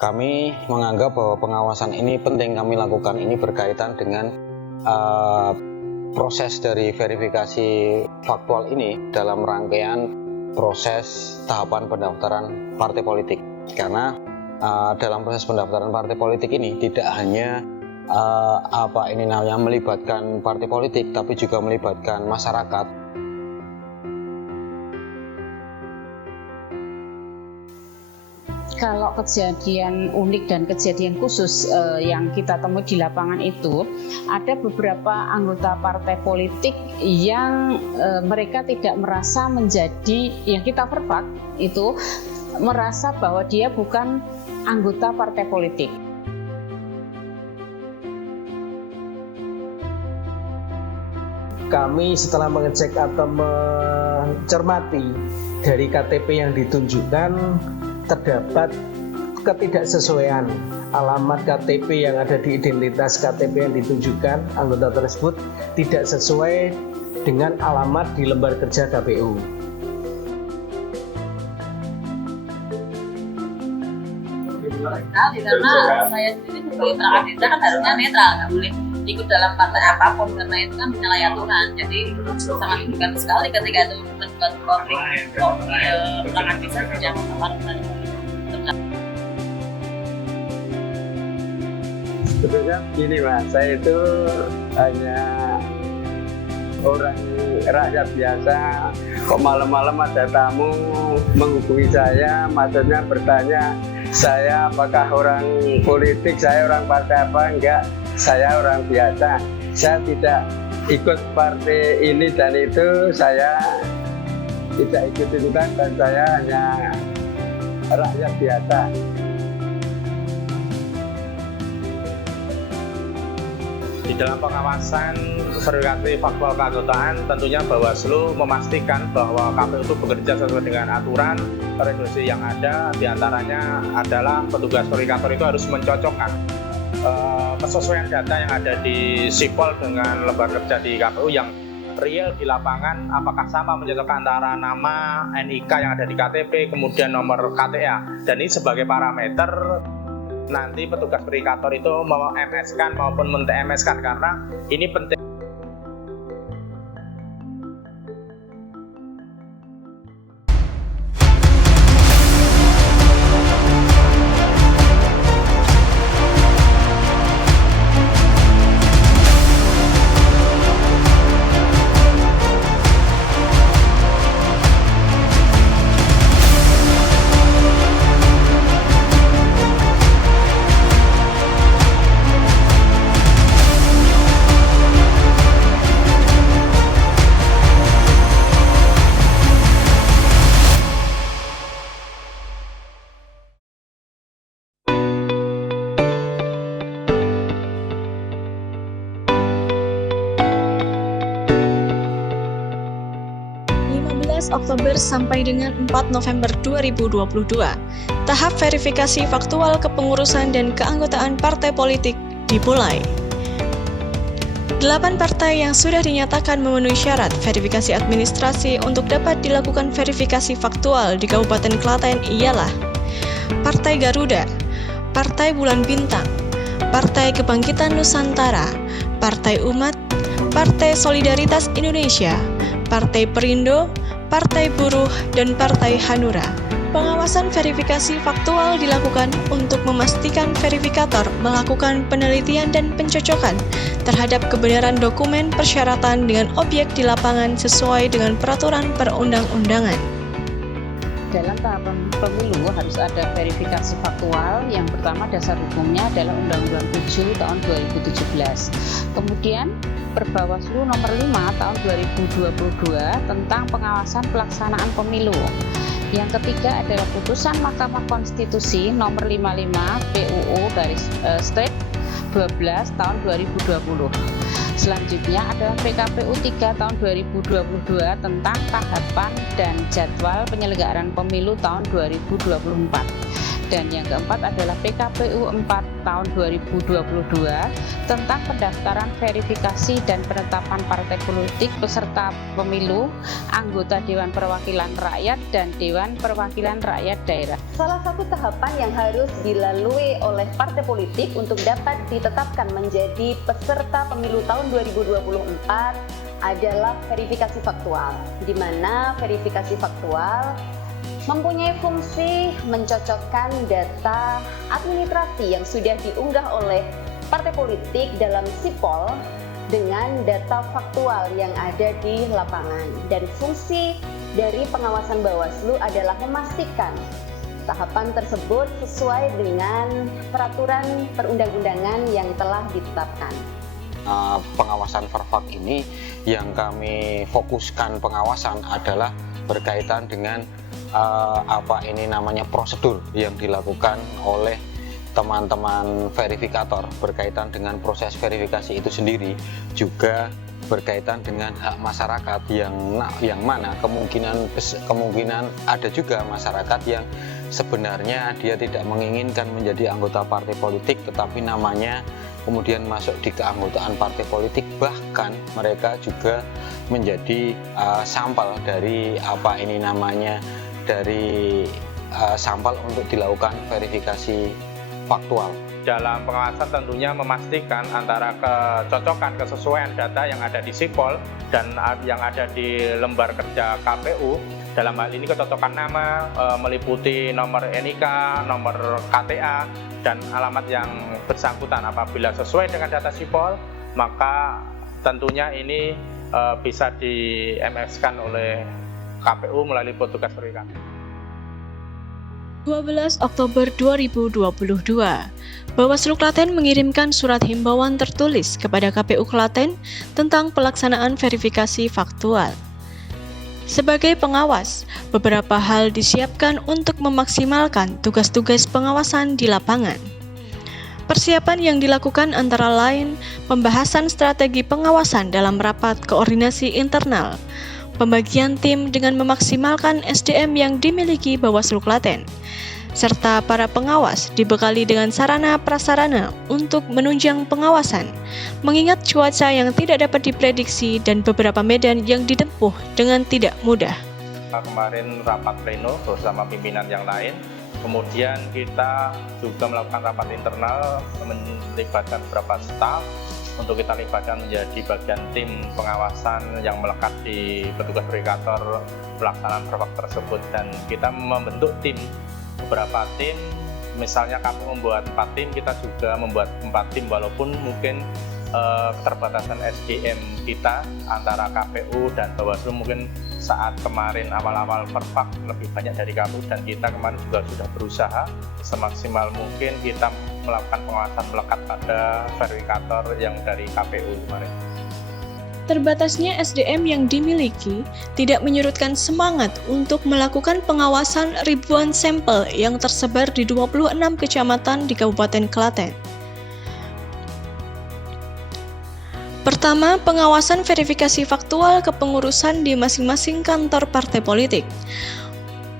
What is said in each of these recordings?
Kami menganggap bahwa pengawasan ini penting kami lakukan ini berkaitan dengan proses dari verifikasi faktual ini dalam rangkaian proses tahapan pendaftaran partai politik. Karena dalam proses pendaftaran partai politik ini tidak hanya melibatkan partai politik, tapi juga melibatkan masyarakat. Kalau kejadian unik dan kejadian khusus yang kita temui di lapangan itu, ada beberapa anggota partai politik yang mereka tidak merasa menjadi, yang kita verbak itu merasa bahwa dia bukan anggota partai politik. Kami setelah mengecek atau mencermati dari KTP yang ditunjukkan, terdapat ketidaksesuaian alamat KTP yang ada di identitas KTP yang ditunjukkan anggota tersebut tidak sesuai dengan alamat di lembar kerja KPU. Sekali, karena saya sendiri sebagai perangkat desa kan harusnya netral, nggak boleh ikut dalam partai apapun karena itu kan menyalahi aturan. Jadi sangat merugikan sekali ketika itu menjual perangkat desa yang melakukan. Sebetulnya gini Mas, saya itu hanya orang rakyat biasa. Kok malam-malam ada tamu menghubungi saya, maksudnya bertanya saya apakah orang politik, saya orang partai apa, enggak, saya orang biasa. Saya tidak ikut partai ini dan itu, saya tidak ikut-ikutan dan saya hanya rakyat biasa. Di dalam pengawasan verifikasi faktual keanggotaan, tentunya Bawaslu memastikan bahwa KPU itu bekerja sesuai dengan aturan regulasi yang ada. Diantaranya adalah petugas verifikator itu harus mencocokkan kesesuaian data yang ada di sipol dengan lembar kerja di KPU yang real di lapangan, apakah sama mencocokkan antara nama NIK yang ada di KTP kemudian nomor KTA, dan ini sebagai parameter nanti petugas verifikator itu mau MS-kan maupun men-TMS-kan, karena ini penting. Oktober sampai dengan 4 November 2022, tahap verifikasi faktual kepengurusan dan keanggotaan partai politik dimulai. 8 partai yang sudah dinyatakan memenuhi syarat verifikasi administrasi untuk dapat dilakukan verifikasi faktual di Kabupaten Klaten ialah Partai Garuda, Partai Bulan Bintang, Partai Kebangkitan Nusantara, Partai Umat, Partai Solidaritas Indonesia, Partai Perindo, Partai Buruh, dan Partai Hanura. Pengawasan verifikasi faktual dilakukan untuk memastikan verifikator melakukan penelitian dan pencocokan terhadap kebenaran dokumen persyaratan dengan objek di lapangan sesuai dengan peraturan perundang-undangan. Dalam tahapan pemilu harus ada verifikasi faktual. Yang pertama, dasar hukumnya adalah Undang-Undang 7 tahun 2017. Kemudian Perbawaslu nomor 5 tahun 2022 tentang pengawasan pelaksanaan pemilu. Yang ketiga adalah putusan Mahkamah Konstitusi nomor 55 PUU / 12 tahun 2020. Selanjutnya adalah PKPU 3 tahun 2022 tentang tahapan dan jadwal penyelenggaraan pemilu tahun 2024. Dan yang keempat adalah PKPU 4 tahun 2022 tentang pendaftaran, verifikasi, dan penetapan partai politik peserta pemilu, anggota Dewan Perwakilan Rakyat, dan Dewan Perwakilan Rakyat Daerah. Salah satu tahapan yang harus dilalui oleh partai politik untuk dapat ditetapkan menjadi peserta pemilu tahun 2024 adalah verifikasi faktual, di mana verifikasi faktual mempunyai fungsi mencocokkan data administrasi yang sudah diunggah oleh partai politik dalam sipol dengan data faktual yang ada di lapangan. Dan fungsi dari pengawasan Bawaslu adalah memastikan tahapan tersebut sesuai dengan peraturan perundang-undangan yang telah ditetapkan. Pengawasan Verfak ini yang kami fokuskan pengawasan adalah berkaitan dengan prosedur yang dilakukan oleh teman-teman verifikator berkaitan dengan proses verifikasi itu sendiri, juga berkaitan dengan hak masyarakat yang mana kemungkinan ada juga masyarakat yang sebenarnya dia tidak menginginkan menjadi anggota partai politik, tetapi namanya kemudian masuk di keanggotaan partai politik, bahkan mereka juga menjadi sampel dari sampel untuk dilakukan verifikasi faktual. Dalam pengawasan tentunya memastikan antara kecocokan kesesuaian data yang ada di sipol dan yang ada di lembar kerja KPU. Dalam hal ini kecocokan nama meliputi nomor NIK, nomor KTA, dan alamat yang bersangkutan. Apabila sesuai dengan data sipol, maka tentunya ini bisa di MS-kan oleh KPU melalui petugas verifikasi. 12 Oktober 2022, Bawaslu Klaten mengirimkan surat himbauan tertulis kepada KPU Klaten tentang pelaksanaan verifikasi faktual. Sebagai pengawas, beberapa hal disiapkan untuk memaksimalkan tugas-tugas pengawasan di lapangan. Persiapan yang dilakukan antara lain pembahasan strategi pengawasan dalam rapat koordinasi internal, pembagian tim dengan memaksimalkan SDM yang dimiliki Bawaslu Klaten, serta para pengawas dibekali dengan sarana-prasarana untuk menunjang pengawasan, mengingat cuaca yang tidak dapat diprediksi dan beberapa medan yang ditempuh dengan tidak mudah. Kemarin rapat pleno bersama pimpinan yang lain, kemudian kita juga melakukan rapat internal melibatkan beberapa staf untuk kita libatkan menjadi bagian tim pengawasan yang melekat di petugas verifikator pelaksanaan Verfak tersebut, dan kita membentuk tim, beberapa tim. Misalnya kami membuat 4 tim, kita juga membuat 4 tim, walaupun mungkin keterbatasan SDM kita antara KPU dan Bawaslu mungkin saat kemarin awal-awal Verfak lebih banyak dari KPU, dan kita kemarin juga sudah berusaha semaksimal mungkin kita melakukan pengawasan melekat pada verifikator yang dari KPU kemarin. Terbatasnya SDM yang dimiliki tidak menyurutkan semangat untuk melakukan pengawasan ribuan sampel yang tersebar di 26 kecamatan di Kabupaten Klaten. Pertama, pengawasan verifikasi faktual kepengurusan di masing-masing kantor partai politik.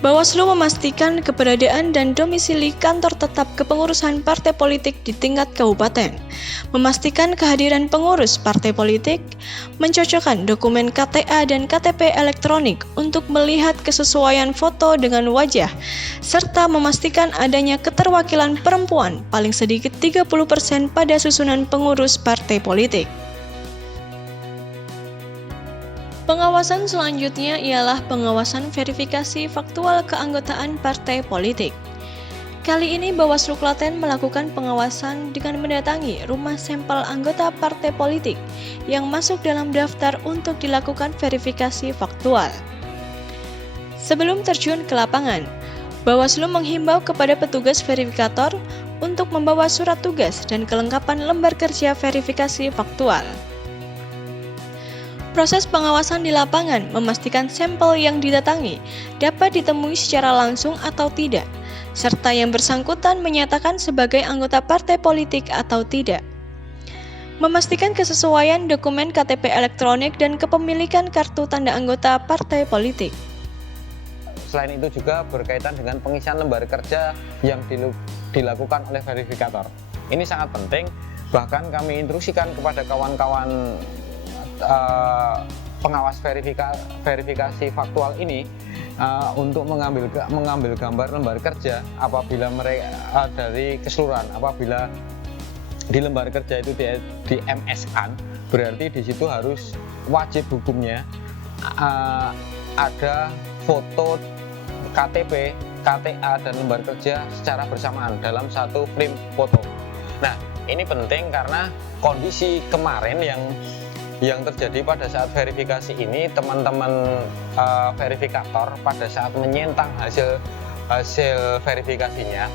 Bawaslu memastikan keberadaan dan domisili kantor tetap kepengurusan partai politik di tingkat kabupaten, memastikan kehadiran pengurus partai politik, mencocokkan dokumen KTA dan KTP elektronik untuk melihat kesesuaian foto dengan wajah, serta memastikan adanya keterwakilan perempuan paling sedikit 30% pada susunan pengurus partai politik. Pengawasan selanjutnya ialah pengawasan verifikasi faktual keanggotaan partai politik. Kali ini Bawaslu Klaten melakukan pengawasan dengan mendatangi rumah sampel anggota partai politik yang masuk dalam daftar untuk dilakukan verifikasi faktual. Sebelum terjun ke lapangan, Bawaslu menghimbau kepada petugas verifikator untuk membawa surat tugas dan kelengkapan lembar kerja verifikasi faktual. Proses pengawasan di lapangan memastikan sampel yang didatangi dapat ditemui secara langsung atau tidak, serta yang bersangkutan menyatakan sebagai anggota partai politik atau tidak. Memastikan kesesuaian dokumen KTP elektronik dan kepemilikan kartu tanda anggota partai politik. selain itu juga berkaitan dengan pengisian lembar kerja yang dilakukan oleh verifikator. Ini sangat penting, bahkan kami instruksikan kepada kawan-kawan pengawas verifikasi faktual ini untuk mengambil gambar lembar kerja apabila mereka dari keseluruhan, apabila di lembar kerja itu di MS-kan, berarti di situ harus wajib hukumnya ada foto KTP, KTA dan lembar kerja secara bersamaan dalam satu frame foto. Nah, ini penting karena kondisi kemarin yang terjadi pada saat verifikasi ini, teman-teman verifikator pada saat menyentang hasil verifikasinya,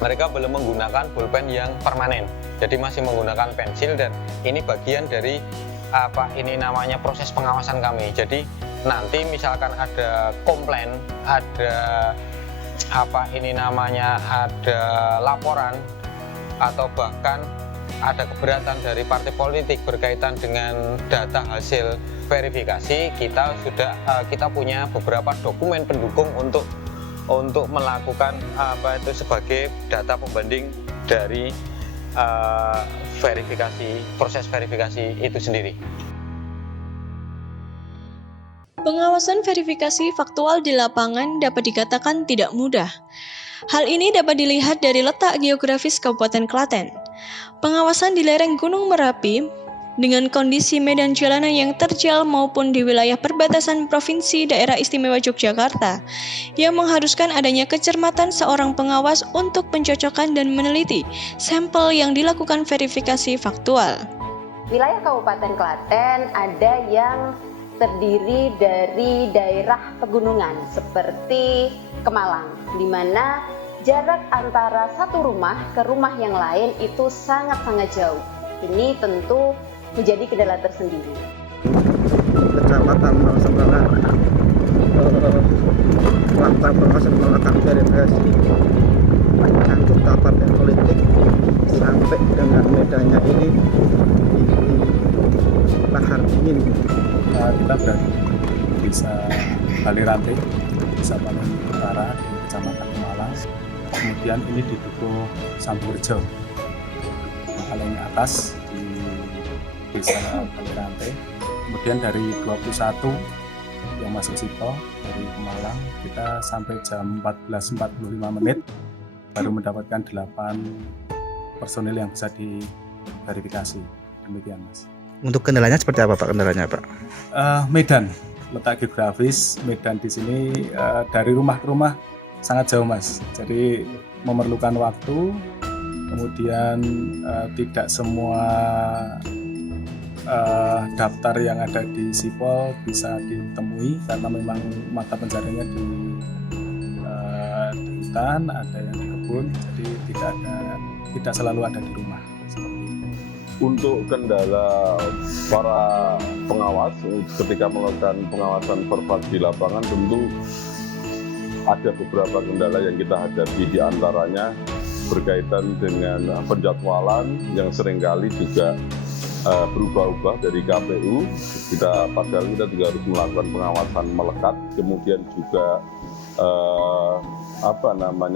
mereka belum menggunakan pulpen yang permanen, jadi masih menggunakan pensil, dan ini bagian dari namanya proses pengawasan kami. Jadi nanti misalkan ada komplain, ada ada laporan atau bahkan ada keberatan dari partai politik berkaitan dengan data hasil verifikasi, kita punya beberapa dokumen pendukung untuk melakukan sebagai data pembanding dari proses verifikasi itu sendiri. Pengawasan verifikasi faktual di lapangan dapat dikatakan tidak mudah. Hal ini dapat dilihat dari letak geografis Kabupaten Klaten. Pengawasan di lereng Gunung Merapi dengan kondisi medan jalanan yang terjal maupun di wilayah perbatasan Provinsi Daerah Istimewa Yogyakarta yang mengharuskan adanya kecermatan seorang pengawas untuk pencocokkan dan meneliti sampel yang dilakukan verifikasi faktual. Wilayah Kabupaten Klaten ada yang terdiri dari daerah pegunungan seperti Kemalang, di mana jarak antara satu rumah ke rumah yang lain itu sangat-sangat jauh. Ini tentu menjadi kendala tersendiri. Kecamatan Malasambala, pelaksanaan pengawasan melakukan verifikasi anggota partai politik sampai dengan medannya ini di lahar dingin. Kita berada di desa Balirante, desa Paling Utara di Kecamatan Kemalang. Kemudian ini di Duku Samburjo, yang paling atas di desa Balirante. Kemudian dari 21 yang masuk Sipol dari Kemalang, kita sampai jam 14.45 menit baru mendapatkan 8 personil yang bisa diverifikasi. Demikian, Mas. Untuk kendalanya seperti apa, Pak? Kendalanya, Pak? Medan, letak geografis medan di sini dari rumah ke rumah sangat jauh, Mas. Jadi memerlukan waktu, kemudian tidak semua daftar yang ada di Sipol bisa ditemui karena memang mata pencariannya di hutan, ada yang di kebun, jadi tidak selalu ada di rumah. Untuk kendala para pengawas ketika melakukan pengawasan verbal di lapangan, tentu ada beberapa kendala yang kita hadapi, di antaranya berkaitan dengan penjadwalan yang seringkali juga berubah-ubah dari KPU. Padahal kita juga harus melakukan pengawasan melekat, kemudian juga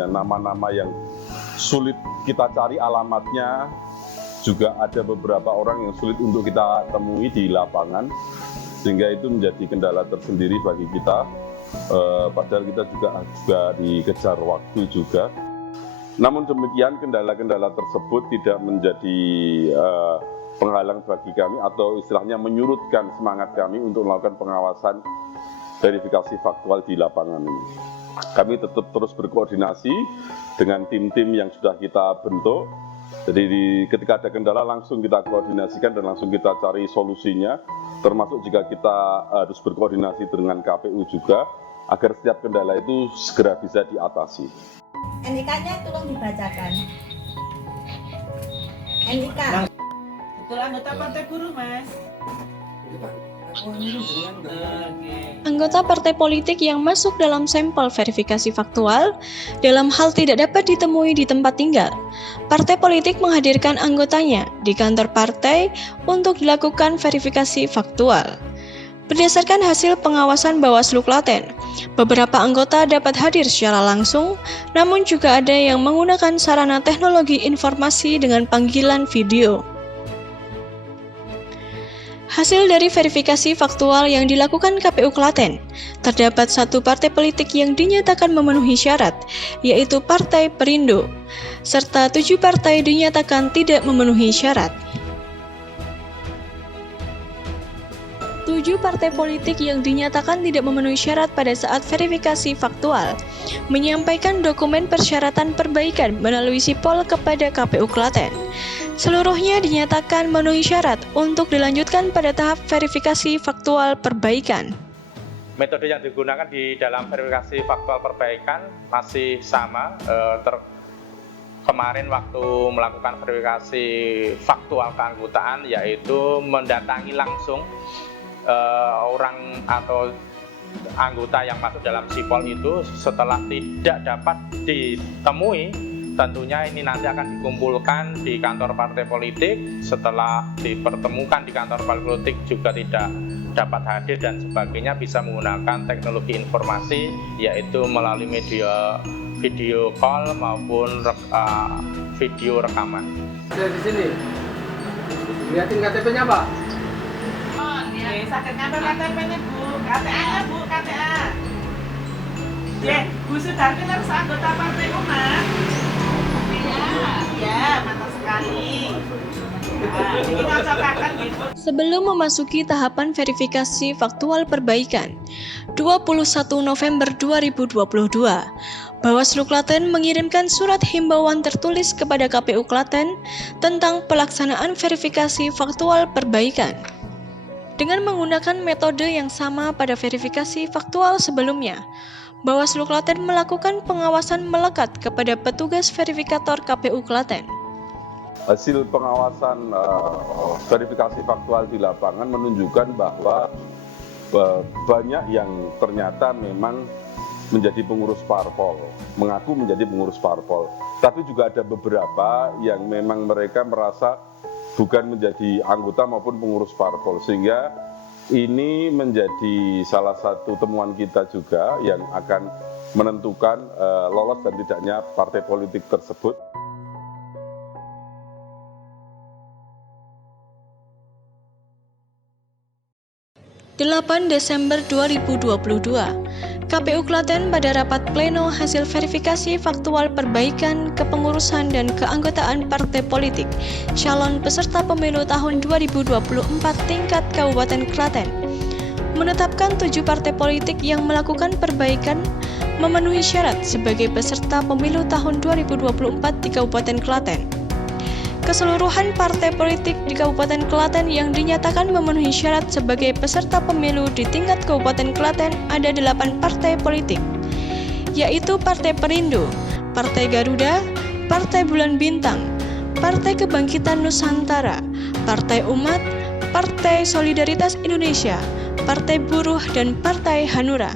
nama-nama yang sulit kita cari alamatnya. Juga ada beberapa orang yang sulit untuk kita temui di lapangan, sehingga itu menjadi kendala tersendiri bagi kita. Padahal kita juga dikejar waktu juga. Namun demikian, kendala-kendala tersebut tidak menjadi penghalang bagi kami, atau istilahnya menyurutkan semangat kami untuk melakukan pengawasan verifikasi faktual di lapangan ini. Kami tetap terus berkoordinasi dengan tim-tim yang sudah kita bentuk. Jadi ketika ada kendala langsung kita koordinasikan dan langsung kita cari solusinya, termasuk jika kita harus berkoordinasi dengan KPU juga, agar setiap kendala itu segera bisa diatasi. NIK-nya tolong dibacakan. NIK. Betul anggota Partai Buruh, Mas. Anggota partai politik yang masuk dalam sampel verifikasi faktual dalam hal tidak dapat ditemui di tempat tinggal, partai politik menghadirkan anggotanya di kantor partai untuk dilakukan verifikasi faktual. Berdasarkan hasil pengawasan Bawaslu Klaten, beberapa anggota dapat hadir secara langsung, namun juga ada yang menggunakan sarana teknologi informasi dengan panggilan video. Hasil dari verifikasi faktual yang dilakukan KPU Klaten, terdapat 1 partai politik yang dinyatakan memenuhi syarat, yaitu Partai Perindo, serta 7 partai dinyatakan tidak memenuhi syarat. 7 partai politik yang dinyatakan tidak memenuhi syarat pada saat verifikasi faktual menyampaikan dokumen persyaratan perbaikan melalui sipol kepada KPU Klaten. Seluruhnya dinyatakan memenuhi syarat untuk dilanjutkan pada tahap verifikasi faktual perbaikan. Metode yang digunakan di dalam verifikasi faktual perbaikan masih sama. Kemarin waktu melakukan verifikasi faktual keanggotaan, yaitu mendatangi langsung orang atau anggota yang masuk dalam sipol itu. Setelah tidak dapat ditemui, tentunya ini nanti akan dikumpulkan di kantor partai politik. Setelah dipertemukan di kantor partai politik juga tidak dapat hadir dan sebagainya, bisa menggunakan teknologi informasi, yaitu melalui media video call maupun video rekaman. Di sini, lihatin KTP-nya Pak. Oh, iya. Sakit ngambil KTP-nya Bu. KTA Bu, KTA. Ya, Bu Sudartin harus anggota Partai Umat. Ya, mantap sekali. Sebelum memasuki tahapan verifikasi faktual perbaikan, 21 November 2022, Bawaslu Klaten mengirimkan surat himbauan tertulis kepada KPU Klaten tentang pelaksanaan verifikasi faktual perbaikan. Dengan menggunakan metode yang sama pada verifikasi faktual sebelumnya, Bawaslu Klaten melakukan pengawasan melekat kepada petugas verifikator KPU Klaten. Hasil pengawasan verifikasi faktual di lapangan menunjukkan bahwa banyak yang ternyata memang menjadi pengurus parpol, mengaku menjadi pengurus parpol. Tapi juga ada beberapa yang memang mereka merasa bukan menjadi anggota maupun pengurus parpol, sehingga ini menjadi salah satu temuan kita juga yang akan menentukan lolos dan tidaknya partai politik tersebut. 8 Desember 2022, KPU Klaten pada rapat pleno hasil verifikasi faktual perbaikan kepengurusan dan keanggotaan partai politik calon peserta pemilu tahun 2024 tingkat Kabupaten Klaten menetapkan 7 partai politik yang melakukan perbaikan memenuhi syarat sebagai peserta pemilu tahun 2024 di Kabupaten Klaten. Keseluruhan partai politik di Kabupaten Klaten yang dinyatakan memenuhi syarat sebagai peserta pemilu di tingkat Kabupaten Klaten ada 8 partai politik, yaitu Partai Perindo, Partai Garuda, Partai Bulan Bintang, Partai Kebangkitan Nusantara, Partai Umat, Partai Solidaritas Indonesia, Partai Buruh, dan Partai Hanura.